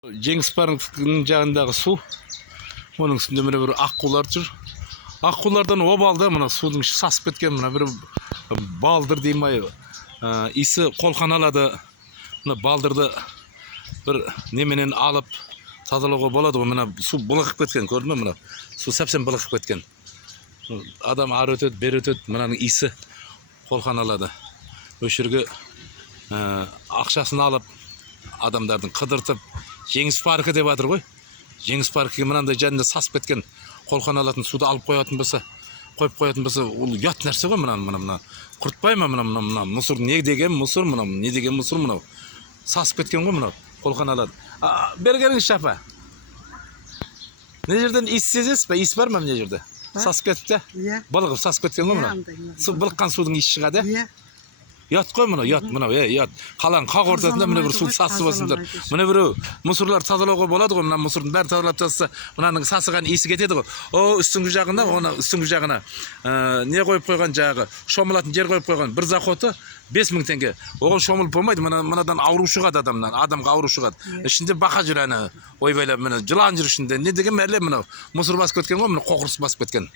Жеңіс парктың жағындағы су. Оның үстінде мына бір аққулар жүр. Аққулардан обалды мына судың іші сасып кеткен, мына бір балдыр деймай, исі қолқан алады. Мына балдырды бір неменен алып тазалауға болады ғой. Мына су былығып кеткен, көрдің бе? Мына су сәпсем былығып кеткен. Адам ары өтеді, бері өтеді, мынаның исі қолқан алады. Өшірге ақшасын алып, адамдардың қыдыртып, Жеңіс паркі деп жатыр ғой. Жеңіс паркі мынандай жанында сасып кеткен қолқан алатын суды алып қойып қоятын болса, ол ұят нәрсе ғой. Мына құртпай ма? Мына мұсыр не деген мұсыр, мына не деген мұсыр, мынау сасып кеткен ғой. Мынау қолқан алады. Бері келіңізші апа. Мына жерден иіс сезесіз ба? Иіс бар ма мына жерде? Сасып кетіпті? Иә. Былығып сасып кеткен ғой мына. Былыққан судың иісі шығады. Иә. Ят қой мына, ят мынау, ят. Қалаң қақ ортасында мына бір су сасып болсындар. Мына бір мұсырлар тазалауға болады ғой. Мына мұсырдың бәрі тазалап тастаса, мынаның сасыған иісі кетеді ғой. О, үстіңгі жағына, оны үстіңгі жағына не қойып қойған жағы, шомылатын жер қойып қойған. Bir заходы 5000 теңге. Оған шомылып болмайды. Мынадан ауру шығады адамнан, адамға ауру шығады. Ішінде бақа жүр ойбайлап, мына жылан жүр ішінде. Не деген мәле мынау? Мұсыр басып кеткен ғой, мына қоқырсы басып кеткен.